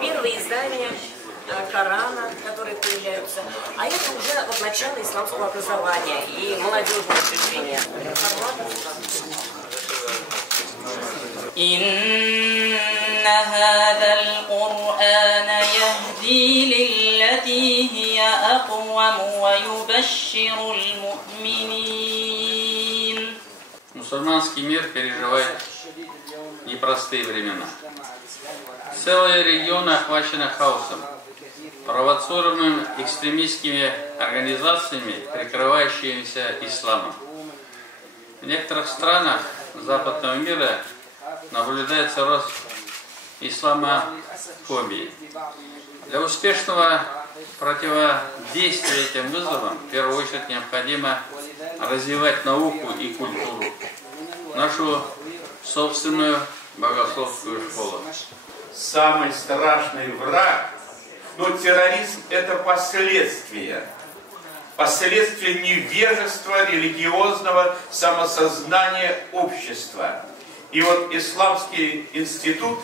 Первые издания Корана, которые появляются, а это уже вот начало исламского образования и молодежного движения. إن هذا القرآن يهدي للتي هي أقوم ويبشر المؤمنين. Мусульманский мир переживает непростые времена. Целые регионы охвачены хаосом, провоцируемым экстремистскими организациями, прикрывающимися исламом. В некоторых странах западного мира наблюдается рост исламофобии. Для успешного противодействия этим вызовам в первую очередь необходимо развивать науку и культуру, нашу собственную богословскую школу. Самый страшный враг, но терроризм — это последствия невежества, религиозного самосознания общества. И вот Исламский институт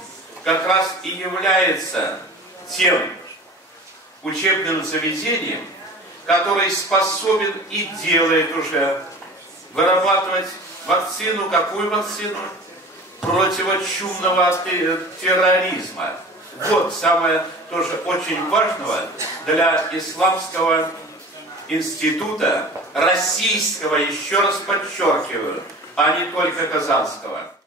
как раз и является тем учебным заведением, который способен и делает уже вырабатывать вакцину. Какую вакцину? Противочумного терроризма. Вот самое тоже очень важного для Исламского института, российского, еще раз подчеркиваю, а не только казанского.